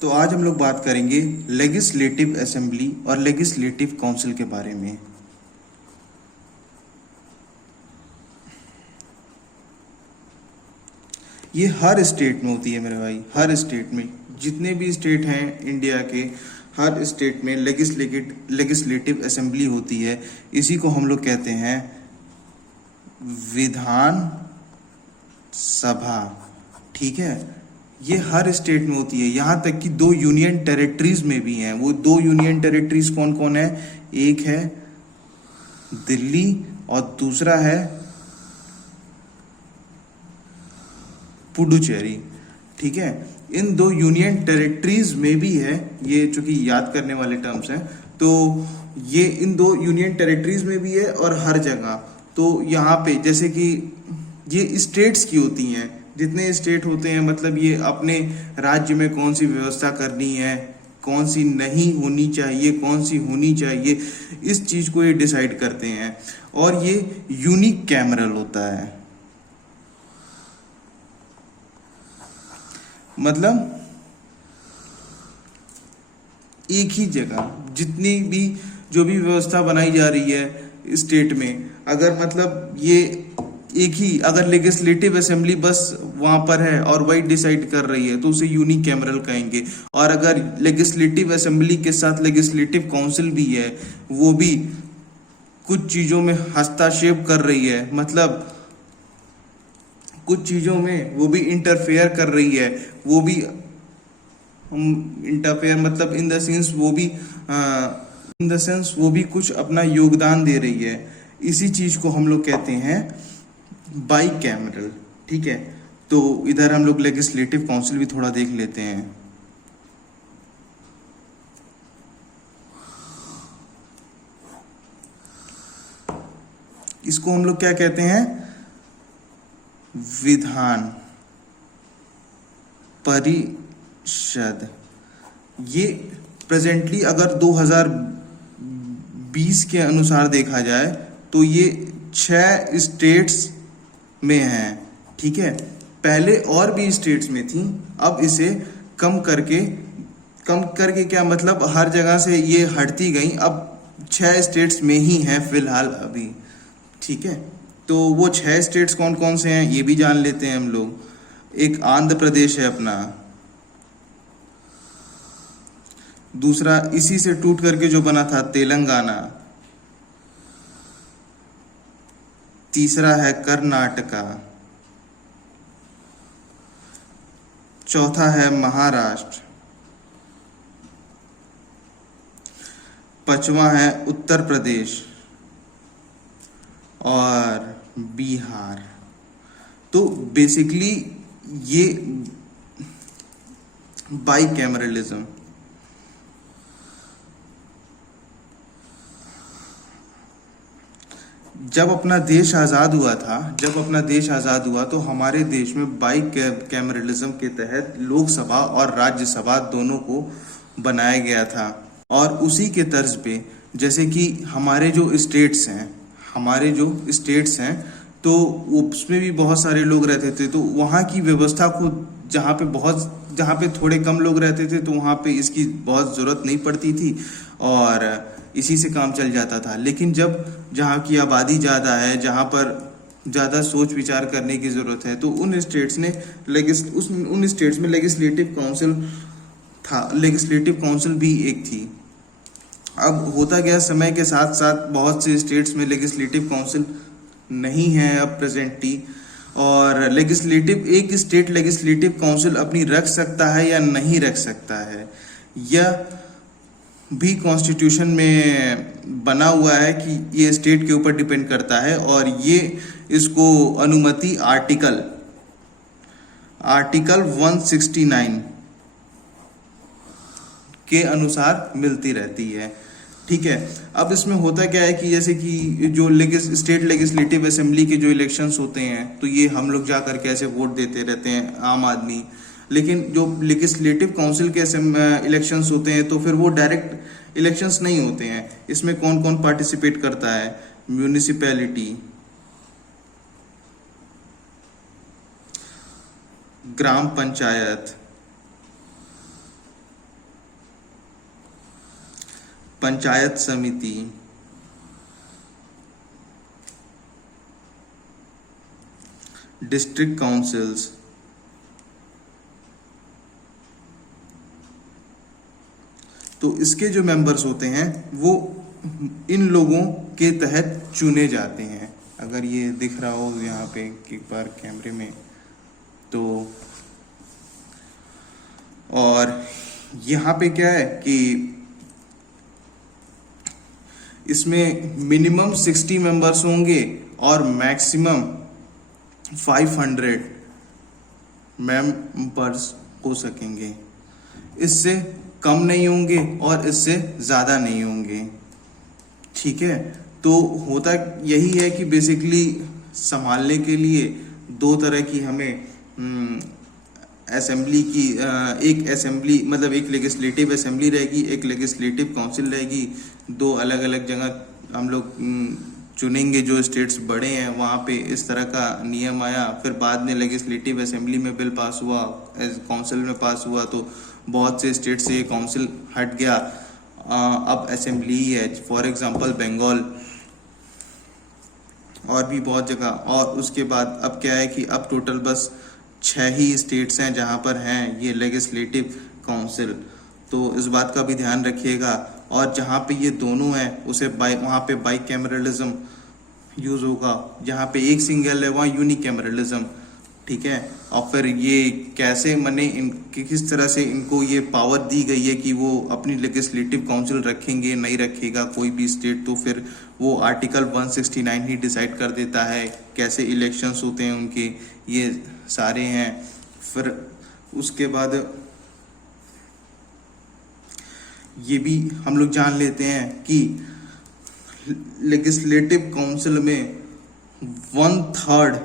तो आज हम लोग बात करेंगे लेजिस्लेटिव असेंबली और लेजिस्लेटिव काउंसिल के बारे में। ये हर स्टेट में होती है मेरे भाई, हर स्टेट में, जितने भी स्टेट हैं इंडिया के, हर स्टेट में लेजिस्लेटिव असेंबली होती है। इसी को हम लोग कहते हैं विधान सभा। ठीक है, ये हर स्टेट में होती है, यहाँ तक कि 2 यूनियन टेरिटरीज में भी हैं। वो 2 यूनियन टेरिटरीज कौन कौन है? एक है दिल्ली और दूसरा है पुडुचेरी। ठीक है, इन 2 यूनियन टेरिटरीज में भी है, ये चूंकि याद करने वाले टर्म्स हैं, तो ये इन 2 यूनियन टेरिटरीज में भी है और हर जगह। तो यहाँ पे जैसे कि ये स्टेट्स की होती हैं, जितने स्टेट होते हैं, मतलब ये अपने राज्य में कौन सी व्यवस्था करनी है, कौन सी नहीं होनी चाहिए, कौन सी होनी चाहिए, इस चीज को ये डिसाइड करते हैं। और ये यूनिक कैमरल होता है, मतलब एक ही जगह जितनी भी जो भी व्यवस्था बनाई जा रही है स्टेट में, अगर मतलब ये एक ही, अगर लेजिस्लेटिव असेंबली बस वहां पर है और वही डिसाइड कर रही है तो उसे यूनिक कैमरल कहेंगे। और अगर लेजिस्लेटिव असेंबली के साथ लेजिस्लेटिव काउंसिल भी है, वो भी कुछ चीजों में हस्तक्षेप कर रही है, मतलब कुछ चीजों में वो भी इंटरफेयर कर रही है, वो भी इंटरफेयर मतलब इन द सेंस वो भी कुछ अपना योगदान दे रही है। इसी चीज को हम लोग कहते हैं बाई कैमरल। ठीक है, तो इधर हम लोग लेजिस्लेटिव काउंसिल भी थोड़ा देख लेते हैं। इसको हम लोग क्या कहते हैं? विधान परिषद। ये प्रेजेंटली अगर 2020 के अनुसार देखा जाए तो ये 6 स्टेट्स में है। ठीक है, पहले और भी स्टेट्स में थी, अब इसे कम करके क्या मतलब हर जगह से ये हटती गई, अब 6 स्टेट्स में ही है फिलहाल अभी। ठीक है, तो वो 6 स्टेट्स कौन कौन से हैं ये भी जान लेते हैं हम लोग। एक आंध्र प्रदेश है अपना, दूसरा इसी से टूट करके जो बना था तेलंगाना, तीसरा है कर्नाटका, चौथा है महाराष्ट्र, पांचवा है उत्तर प्रदेश और बिहार। तो बेसिकली ये बाई कैमरलिज्म। जब अपना देश आज़ाद हुआ तो हमारे देश में बाई कैमरलिज्म के तहत लोकसभा और राज्यसभा दोनों को बनाया गया था। और उसी के तर्ज पे जैसे कि हमारे जो स्टेट्स हैं तो उसमें भी बहुत सारे लोग रहते थे, तो वहाँ की व्यवस्था को जहाँ पे थोड़े कम लोग रहते थे तो वहाँ पे इसकी बहुत ज़रूरत नहीं पड़ती थी और इसी से काम चल जाता था। लेकिन जहाँ की आबादी ज़्यादा है, जहाँ पर ज़्यादा सोच विचार करने की ज़रूरत है, तो उन स्टेट्स में लेजिस्लेटिव काउंसिल भी एक थी। अब होता गया समय के साथ साथ बहुत से स्टेट्स में लेजिस्लेटिव काउंसिल नहीं है अब प्रेजेंटली, और एक स्टेट लेजिस्लेटिव काउंसिल अपनी रख सकता है या नहीं रख सकता है, यह भी कॉन्स्टिट्यूशन में बना हुआ है कि ये स्टेट के ऊपर डिपेंड करता है। और ये इसको अनुमति आर्टिकल 169 के अनुसार मिलती रहती है। ठीक है, अब इसमें होता क्या है कि जैसे कि जो स्टेट लेजिस्लेटिव असेंबली के जो इलेक्शंस होते हैं तो ये हम लोग जा करके ऐसे वोट देते रहते हैं आम आदमी। लेकिन जो लेजिस्लेटिव काउंसिल के इलेक्शंस होते हैं तो फिर वो डायरेक्ट इलेक्शंस नहीं होते हैं। इसमें कौन कौन पार्टिसिपेट करता है? म्यूनिसिपैलिटी, ग्राम पंचायत, पंचायत समिति, डिस्ट्रिक्ट काउंसिल्स, तो इसके जो मेंबर्स होते हैं वो इन लोगों के तहत चुने जाते हैं। अगर ये दिख रहा हो यहाँ पे एक बार कैमरे में, तो और यहाँ पे क्या है कि इसमें मिनिमम 60 मेंबर्स होंगे और मैक्सिमम 500 मेंबर्स हो सकेंगे, इससे कम नहीं होंगे और इससे ज़्यादा नहीं होंगे। ठीक है, तो होता यही है कि बेसिकली संभालने के लिए दो तरह की हमें असेंबली की एक असेंबली मतलब एक लेजिस्लेटिव असेंबली रहेगी, एक लेजिस्लेटिव काउंसिल रहेगी। दो अलग अलग जगह हम लोग चुनेंगे, जो स्टेट्स बड़े हैं वहाँ पे इस तरह का नियम आया। फिर बाद में लेजिस्लेटिव असेंबली में बिल पास हुआ, काउंसिल में पास हुआ, तो बहुत से स्टेट से ये काउंसिल हट गया, अब असेंबली ही है। फॉर एग्जांपल बंगाल और भी बहुत जगह। और उसके बाद अब क्या है कि अब टोटल बस 6 ही स्टेट्स हैं जहाँ पर हैं ये लेजिस्लेटिव काउंसिल, तो इस बात का भी ध्यान रखिएगा। और जहाँ पे ये दोनों हैं उसे वहाँ पे बाइकैमरलिज्म यूज़ होगा, जहाँ पे एक सिंगल है वहाँ यूनिकैमरलिज्म। ठीक है, और फिर ये कैसे मने किस तरह से इनको ये पावर दी गई है कि वो अपनी लेजिस्लेटिव काउंसिल रखेंगे नहीं रखेगा कोई भी स्टेट, तो फिर वो आर्टिकल 169 ही डिसाइड कर देता है कैसे इलेक्शंस होते हैं उनके, ये सारे हैं। फिर उसके बाद ये भी हम लोग जान लेते हैं कि लेजिस्लेटिव काउंसिल में 1/3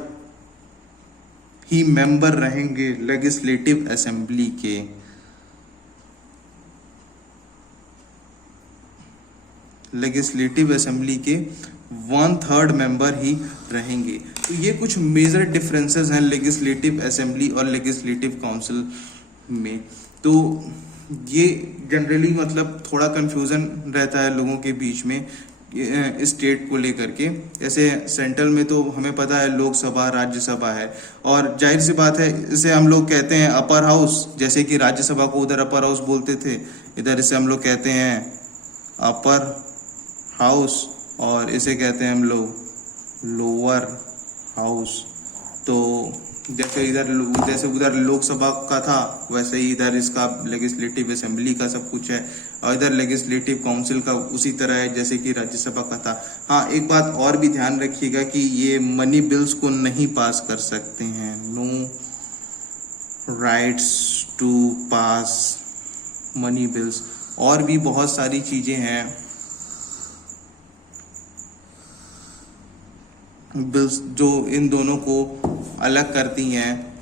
ही मेंबर रहेंगे लेजिस्लेटिव असेंबली के। लेजिस्लेटिव असेंबली के 1/3 मेंबर ही रहेंगे। तो ये कुछ मेजर डिफरेंसेस हैं लेजिस्लेटिव असेंबली और लेजिस्लेटिव काउंसिल में। तो ये जनरली मतलब थोड़ा कंफ्यूजन रहता है लोगों के बीच में स्टेट को लेकर के। जैसे सेंट्रल में तो हमें पता है लोकसभा राज्यसभा है, और जाहिर सी बात है इसे हम लोग कहते हैं अपर हाउस, जैसे कि राज्यसभा को उधर अपर हाउस बोलते थे, इधर इसे हम लोग कहते हैं अपर हाउस, और इसे कहते हैं हम लोग लोअर हाउस। तो जैसे उधर लोकसभा का था वैसे ही इधर इसका लेजिस्लेटिव असेंबली का सब कुछ है, और इधर लेजिस्लेटिव काउंसिल का उसी तरह है जैसे कि राज्यसभा का था। हाँ, एक बात और भी ध्यान रखिएगा कि ये मनी बिल्स को नहीं पास कर सकते हैं, no rights to pass money bills. और भी बहुत सारी चीजें हैं बिल्स जो इन दोनों को अलग करती हैं,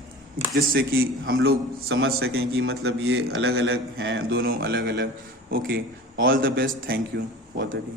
जिससे कि हम लोग समझ सकें कि मतलब ये अलग अलग हैं, दोनों अलग अलग। Okay, all the best, thank you for the day.